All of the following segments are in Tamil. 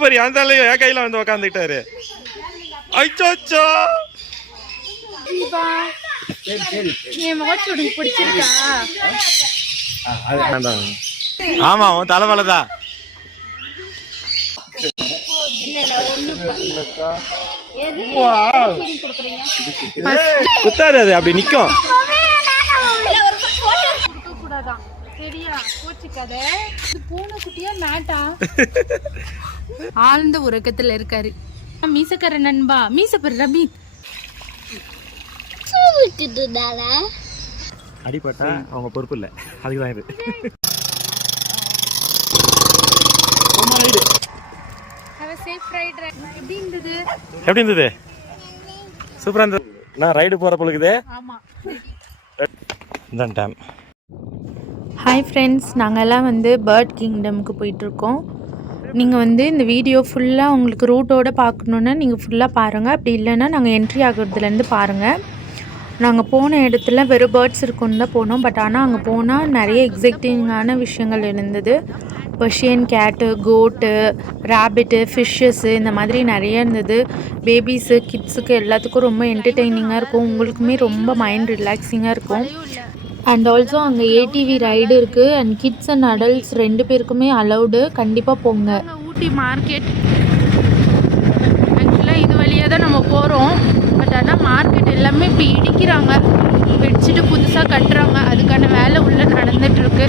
பாரு அந்த என் கையில வந்து உக்காந்துக்கிட்டாரு. அச்சோ தீபா என் முகச்சு உனக்கு பிடிச்சிருக்கா? ஆமா உன் தலைவலை தான் குத்தாது அது அப்படி நிக்கும். சரியா கோச்சுக்காத. இது பூனை குட்டியா நாட்டா ஆழ்ந்த உறக்கத்துல இருக்காரு. மீசக்கார நண்பா மீசப்பர் ரபி அடிப்பட்டா அவங்க பொறுப்பு இல்ல. அதுக்கு தான் இது. ஹேவ் சேஃப் ரைட் எப்படி இருந்தது? எப்படி இருந்தது? சூப்பரா இருந்தது. நான் ரைடு போற பொழுது ஆமா. இந்த டைம் ஹாய் ஃப்ரெண்ட்ஸ் நாங்கள்லாம் வந்து பேர்ட் கிங்டம்க்கு போயிட்டுருக்கோம் நீங்கள் வந்து இந்த வீடியோ ஃபுல்லாக உங்களுக்கு ரூட்டோடு பார்க்கணுன்னா நீங்கள் ஃபுல்லாக பாருங்கள் அப்படி இல்லைன்னா நாங்கள் என்ட்ரி ஆகுறதுலேருந்து பாருங்கள் நாங்கள் போன இடத்துல வெறும் பேர்ட்ஸ் இருக்குன்னு தான் போனோம். பட் ஆனால் அங்கே போனால் நிறைய எக்ஸைட்டிங்கான விஷயங்கள் இருந்தது. பர்ஷியன் கேட்டு கோட்டு ரேபிட்டு ஃபிஷ்ஷஸ்ஸு இந்த மாதிரி நிறைய இருந்தது. பேபிஸு கிட்ஸுக்கு எல்லாத்துக்கும் ரொம்ப என்டர்டெய்னிங்காக இருக்கும். உங்களுக்குமே ரொம்ப மைண்ட் ரிலாக்ஸிங்காக இருக்கும். அண்ட் ஆல்சோ அங்கே ஏடிவி ரைடு இருக்குது அண்ட் கிட்ஸ் அண்ட் அடல்ட்ஸ் ரெண்டு பேருக்குமே அலௌடு கண்டிப்பாக போங்க. ஊட்டி மார்க்கெட் ஆக்சுவலாக இது வழியாக தான் நம்ம போகிறோம் பட் ஆனால் மார்க்கெட் எல்லாமே இப்போ இடிக்கிறாங்க. வெடிச்சிட்டு புதுசாக கட்டுறாங்க. அதுக்கான வேலை உள்ளே நடந்துட்டு இருக்கு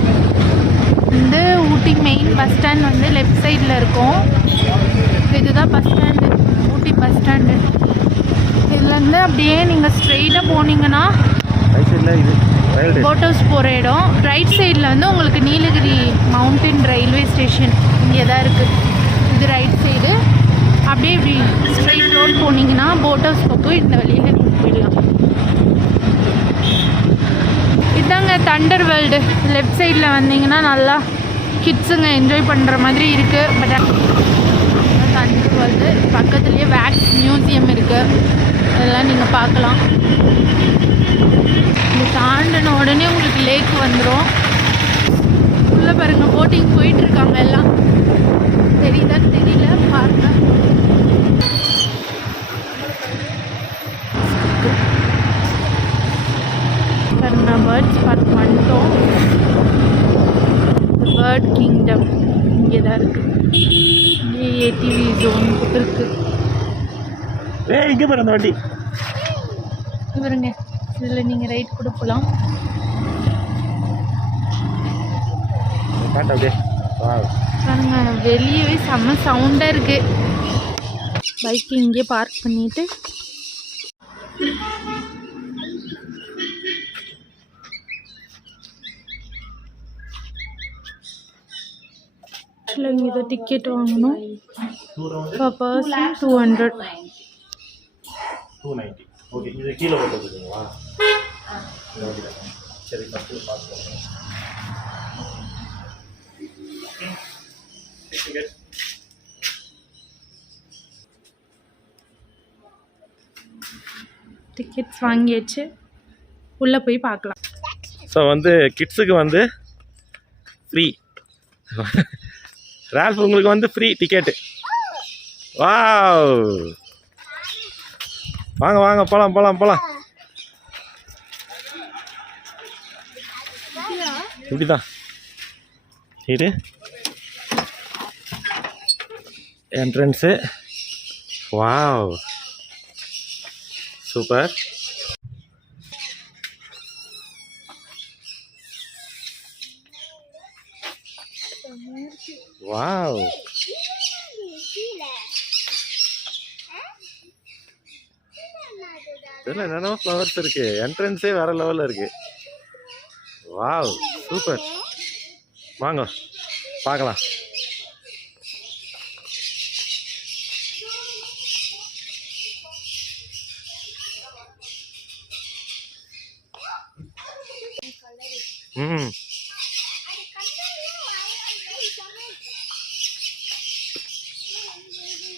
இந்த ஊட்டி மெயின் பஸ் ஸ்டாண்ட் வந்து லெஃப்ட் சைடில் இருக்கும். இதுதான் bus stand Ooty bus stand இதுலேருந்து அப்படியே நீங்கள் ஸ்ட்ரெயிட்டாக போனீங்கன்னா இது. போட் ஹவுஸ் போகிற இடம். ரைட் சைடில் வந்து உங்களுக்கு நீலகிரி மவுண்டன் ரயில்வே ஸ்டேஷன் இங்கே தான் இருக்குது இது ரைட் சைடு அப்படியே இப்படி ஸ்ட்ரைட் ரோட் போனீங்கன்னா போட் ஹவுஸ் பக்கம் இந்த வழியில் போயிடலாம். இதாங்க தண்டர் வேர்ல்டு லெஃப்ட் சைடில் வந்தீங்கன்னா நல்லா கிட்ஸுங்க என்ஜாய் பண்ணுற மாதிரி இருக்குது பட் தண்டர் வேர்ல்டு பக்கத்துலேயே வேக்ஸ் மியூசியம் இருக்குது அதெல்லாம் நீங்கள் பார்க்கலாம். இது தாண்டின லேக் வந்துடும் உள்ள பாருங்க போட்டிங் போயிட்டு இருக்காங்க எல்லாம். தெரியுதா தெரியல பாருங்க பாருங்க பேர்ட்ஸ் பார்க் வந்துட்டோம் பேர்ட் கிங்டம் இங்கே தான் இருக்கு. இங்கே ஏடிவி ஜோன் இருக்கு. ஏய் இங்க பாரு அந்த வண்டி. இவருங்க இதில் நீங்கள் ரைட் கூட போகலாம் காட்டு அப்படியே வெளியவே செம்ம சவுண்டாக இருக்கு. பைக் இங்கே பார்க் பண்ணிட்டு. இங்கே டிக்கெட் வாங்கணும். Per person two hundred two ninety okay இது கீழே போட்டுருக்குங்களா சரி ஃபஸ்ட்டு பார்த்துக்கோங்க டிக்கெட்ஸ் வாங்கியாச்சு. உள்ளே போய் பார்க்கலாம். ஸோ வந்து கிட்ஸுக்கு வந்து ஃப்ரீ ரால்ஃப் உங்களுக்கு வந்து ஃப்ரீ டிக்கெட்டு வாவ் வாங்க வாங்க போகலாம் போகலாம் போகலாம் இப்படி தான் இது என்ட்ரன்ஸு. வாவ். சூப்பர். வாவ். தெரியல என்னென்ன ஃப்ளவர்ஸ் இருக்கு. என்ட்ரன்ஸே வேற லெவலில் இருக்கு. Wow super. வாங்க பார்க்கலாம் ம்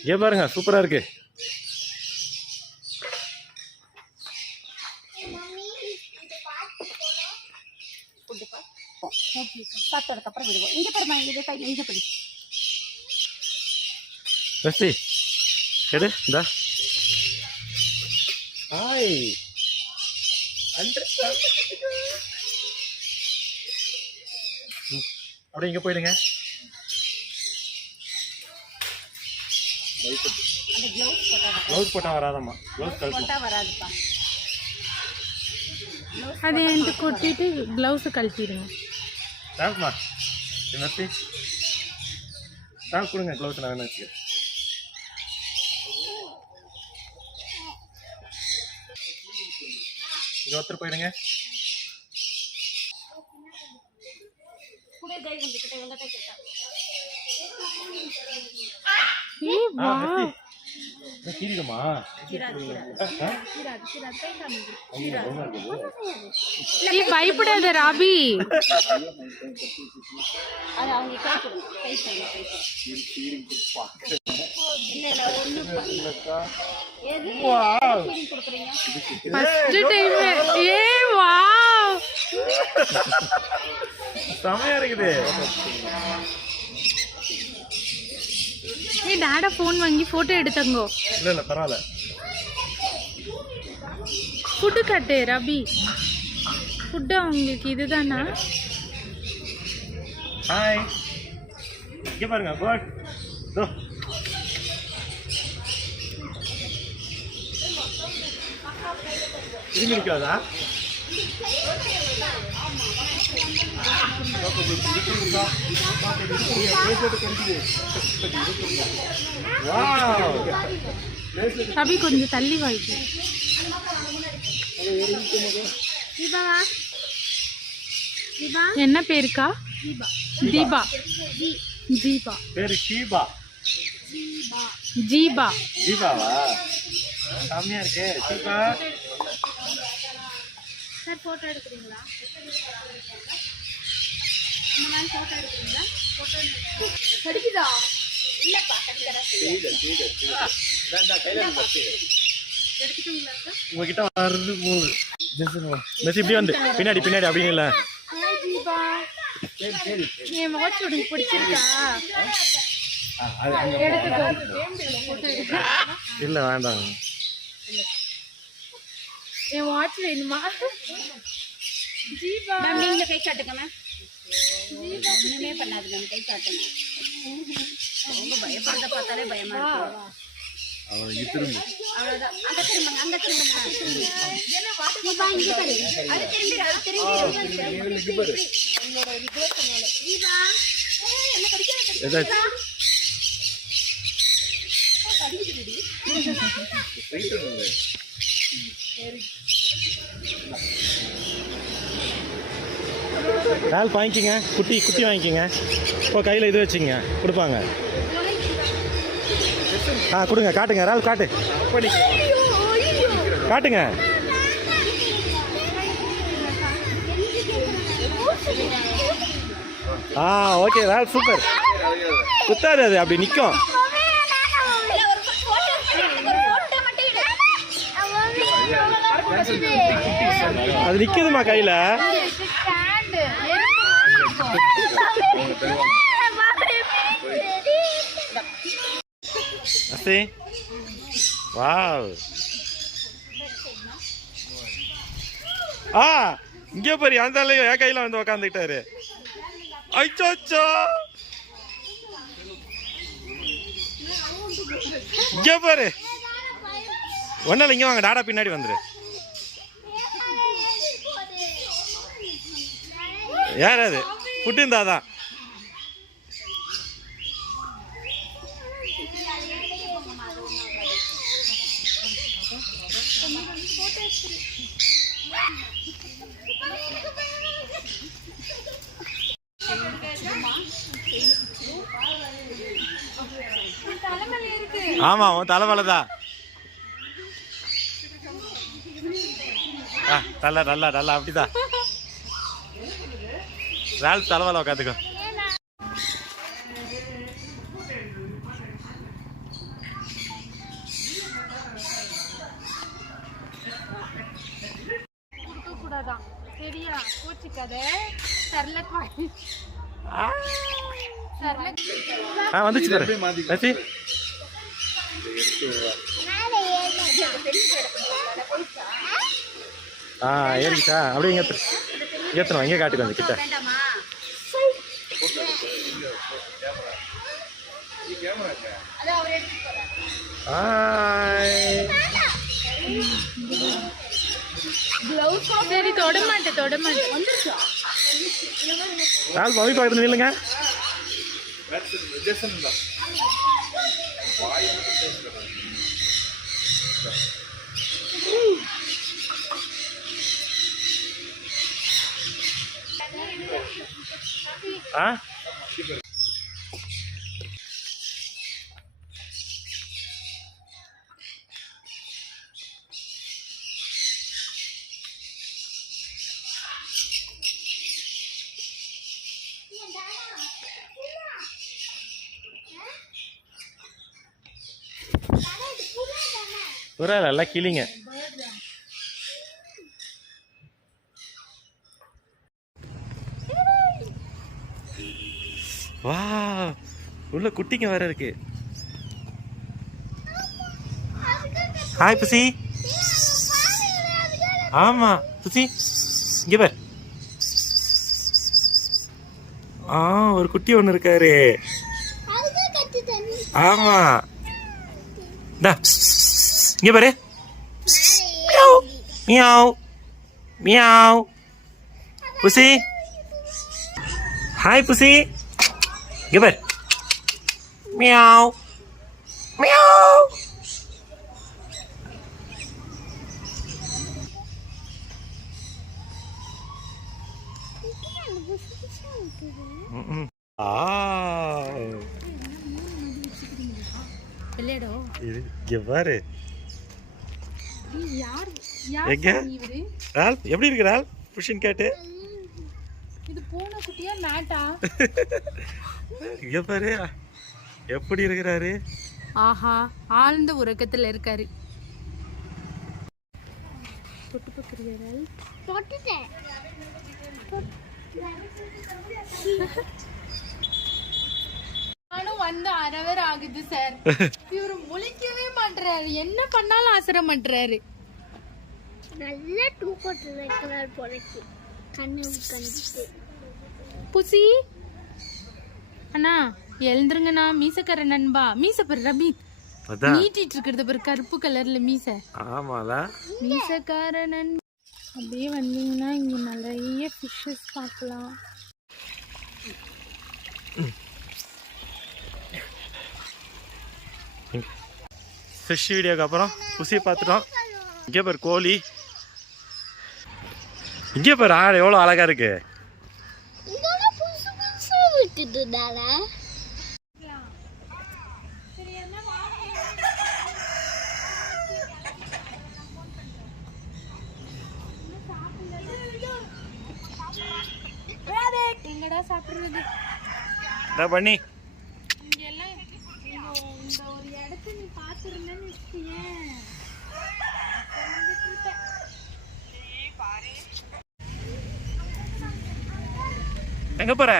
இங்கே பாருங்க சூப்பரா இருக்கு. மெஸ்ஸி எடு இந்தா. ஹாய் அப்படியே இங்கே போயிடுங்க. க்ளவுஸ் போட்டால் வராதம்மா. க்ளவுஸ் கழட்டணும் அதை என்கிட்ட கொட்டிட்டு க்ளவுஸை கழட்டிடுங்க. தேங்க்ஸ்மா மெஸ்ஸி தேங்க்ஸ் கொடுங்க க்ளவுஸ் நான் வேணா வச்சுக்கிறேன். இங்கே ஒருத்தர் போயிடுங்க ஏ ஆ வா மெஸ்ஸி இது கீரிடுமா பயப்படாத ராபி. ஃபர்ஸ்ட் டைம் ஏ வா செமையா இருக்குது. ஏ டாடா ஃபோன் வாங்கி ஃபோட்டோ எடுத்தங்கோ இல்லை இல்லை பரவாயில்ல. ஃபுட்டு கட்டு ரபி. ஃபுட்டு அவங்களுக்கு இதுதானா? ஹாய் இங்கே பாருங்க குட் தோ திரும்பி நிற்காதா ரபி கொஞ்சம் தள்ளி வாய்க்கு என்ன பேருக்கா? தீபா. ஜீபா பேரு ஷீபா. ஜீபா. தீபாவா செம்மையா இருக்கே. ஷீபா. சார் ஃபோட்டோ எடுக்கிறீங்களா? உங்ககிட்ட வருது போகுது மெஸ்ஸி இப்படி வந்து. பின்னாடி பின்னாடி அப்படின்னு இல்லை. என் வாட்ச் உனக்கு பிடிச்சிருக்கா? இல்லை வேண்டாம். என் வாட்ச் வேணுமா ஜீபா மேம் நீங்க கை காட்டுங்க மேம் ஒண்ணுமே பண்ணாது மேம் கை காட்டுங்க ரொம்ப பயப்படுறத பார்த்தாலே பயமா இருக்கு. திரும்புங்க. அது திரும்பி அது கடிக்கிற ஏதாச்சும் வாங்கிக்கிங்க குட்டி குட்டி வாங்கிக்கிங்க. இப்போ கையில் இது வச்சுங்க கொடுப்பாங்க. ஆ கொடுங்க. காட்டுங்க. ரால் காட்டு. காட்டுங்க. ஆ ஓகே. Ralph super. குத்தாது அது. அப்படி நிற்கும் அது நிற்குதுமா கையில். அஸ்தி வாவ் ஆ இங்கே பாரு அந்த ஆளு என் கையில் வந்து உக்காந்துக்கிட்டாரு. அச்சோ இங்கே பாரு. ஒன்றும் இங்கே வாங்க டாடா பின்னாடி வந்துரு. யார் அது? புட்டு இருந்தாதான் ஆமா உன் தலைவலை தான் ஆ நல்லா நல்லா நல்லா அப்படிதான். ரால் தலைவலை உட்காந்துக்கோ சரியா? சர்லக் ஆ. வந்துச்சு பாரு. ஆ ஏறிக்கிட்டா. அப்படியே இங்கே ஏற்றணும் இங்கே காட்டுக்கு வந்து கிட்ட. சரி தொட மாட்டேன் தொட மாட்டேன் ரால் மம்மி நில்லுங்க. ஆ? புறா நல்லா கிளிங்க வா உள்ள குட்டிங்க வேற இருக்கு. ஹாய் புசி ஆமா புசி இங்க பார். ஆ ஒரு குட்டி ஒன்று இருக்காரு. ஆமா. டா. இங்க பாரு. மேலே meow meow. Pussy. Hi pussy. இங்க பார். Meow meow. விளையாடும் இது இங்க பாரு. எங்க? இவரு? ரால் எப்படி இருக்கு ரால் புஷின் கேட்டு. இது பூனை குட்டியா மேட்டா? இங்க பாரு. எப்படி இருக்கிறாரு? ஆஹா ஆழ்ந்த உறக்கத்துல இருக்காரு. தொட்டு பார்க்குறீர்கள் தொட்டுட்டேன். நானும் வந்து அரவர் ஆகுது சார் இவரு முழிக்கவே மாட்றாரு. என்ன பண்ணாலும் அசர மாட்றாரு நல்ல தூக்கத்தில் இருக்கிறார் பொழைக்கு கண்ணு கண்டிட்டு புசி. அண்ணா எழுந்துருங்கண்ணா மீசக்கார நண்பா. மீச பெரு ரபீத் நீட்டிட்டு இருக்கிறது பாரு கருப்பு கலர்ல மீச. ஆமால. மீசக்கார நண்பா. அப்படியே வந்தீங்கன்னா இங்க நிறைய ஃபிஷ்ஷஸ் பார்க்கலாம். ஃபிஷ் வீடியோக்கு அப்புறம் புசியை பார்த்துட்டோம். இங்கே பாரு கோழி. இங்கே பாரு ஆடு எவ்வளோ அழகா இருக்கு. சாப்பிடுறது? என்ன பண்ணி இங்க எல்லாம் இந்த இந்த இடத்த நீ பார்த்துருந்தேன்னு வச்சுக்கேன் எங்க போற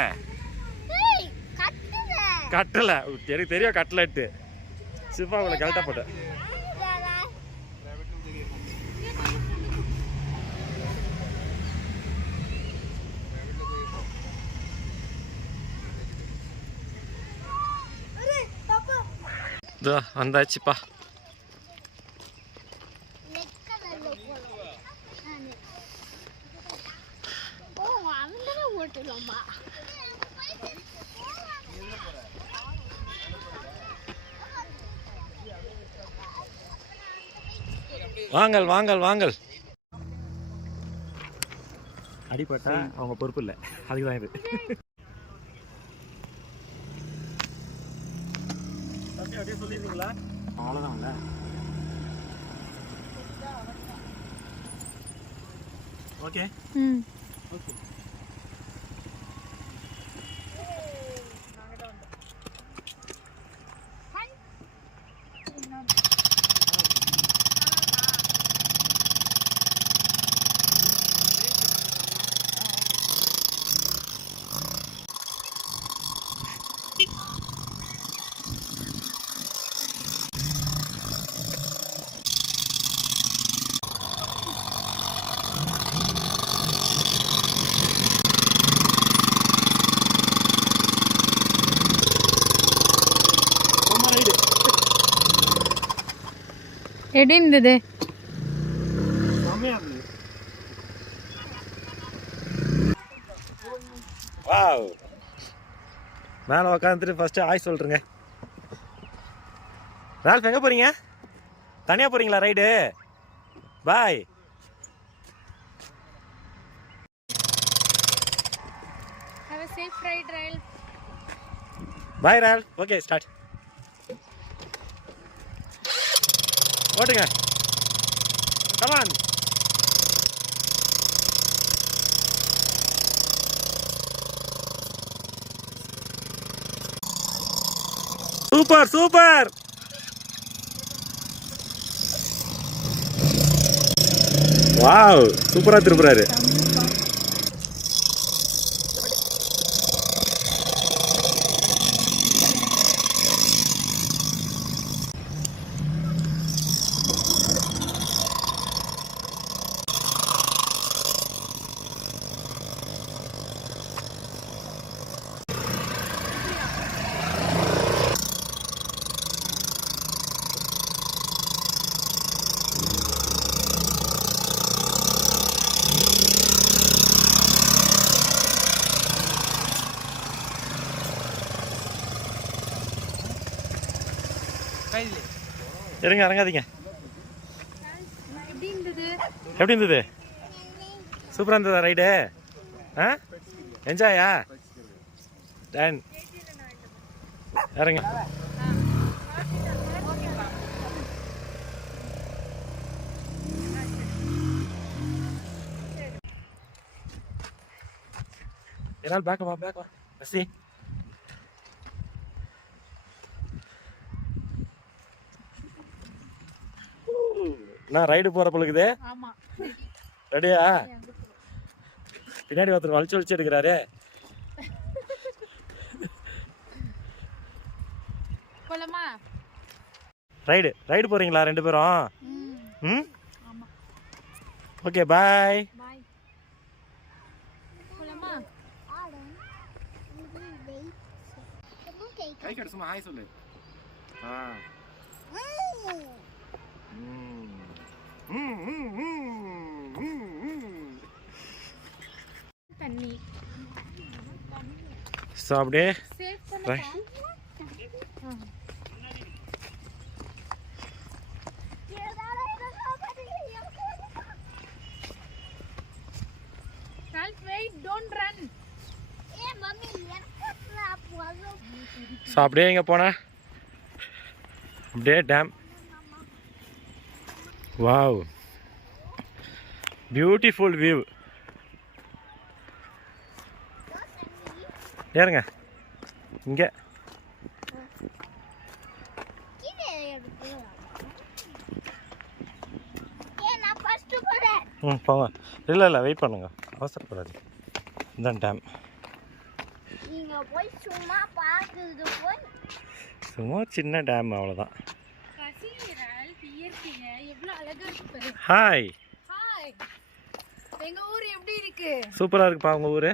கட்டலை எனக்கு தெரியும் கட்லெட்டு சிப்பா உங்களை கரெக்டாக போட்டேன். இதோ வந்தாச்சுப்பா வாங்கல் வாங்கல் வாங்கல். அடிப்பட்டா அவங்க பொறுப்பு இல்லை. அதுக்கு தான் இது. ஓகே ம் எப்படி இருந்தது. வாவ் மேலே உக்காந்துட்டு ஃபஸ்ட்டு ஆய் சொல்கிறேங்க ரால்ஃப் எங்கே போகிறீங்க தனியாக போகிறீங்களா ride bye bye Ralph okay start ஓட்டுங்க. Come on super super wow சூப்பரா திருப்புறாரு இருங்க இறங்காதீங்க. எப்படி இருந்தது? எப்படி இருந்தது? சூப்பராக இருந்ததா ரைடு? ஆ? என்ஜாயா? டன். இறங்க. என்னால் பேக் வா பேக் வா. பசி நான் ரைடு போகிற பொழுது ஆமா. ரெடியா? பின்னாடி ஒருத்தர் வலிச்சு வலிச்சு எடுக்கிறாரு. ரைடு ரைடு போறீங்களா ரெண்டு பேரும்? ம். ஆமா. ஓகே பாய் கை கட்டு சும்மா ஹாய் சொல்லு. ஆ. தண்ணி ஸோ அப்படியே safe Right. Ralph, wait, don't run. So அப்படியே இங்கே போனேன் அப்படியே டேம் வாவ். பியூட்டிஃபுல் வியூ ஏறுங்க. இங்கே. ம் போங்க. இல்லை இல்லை வெயிட் பண்ணுங்க. அவசரப்படாது இதான் டேம் சும்மா சின்ன டேம் அவ்வளோதான் பசி, Ralph, இயற்கைங்க எவ்வளவு அழகா இருக்கு பாரு. ஹாய். எங்க ஊர் எப்படி இருக்கு? சூப்பராக இருக்குப்பா உங்கள் ஊர்?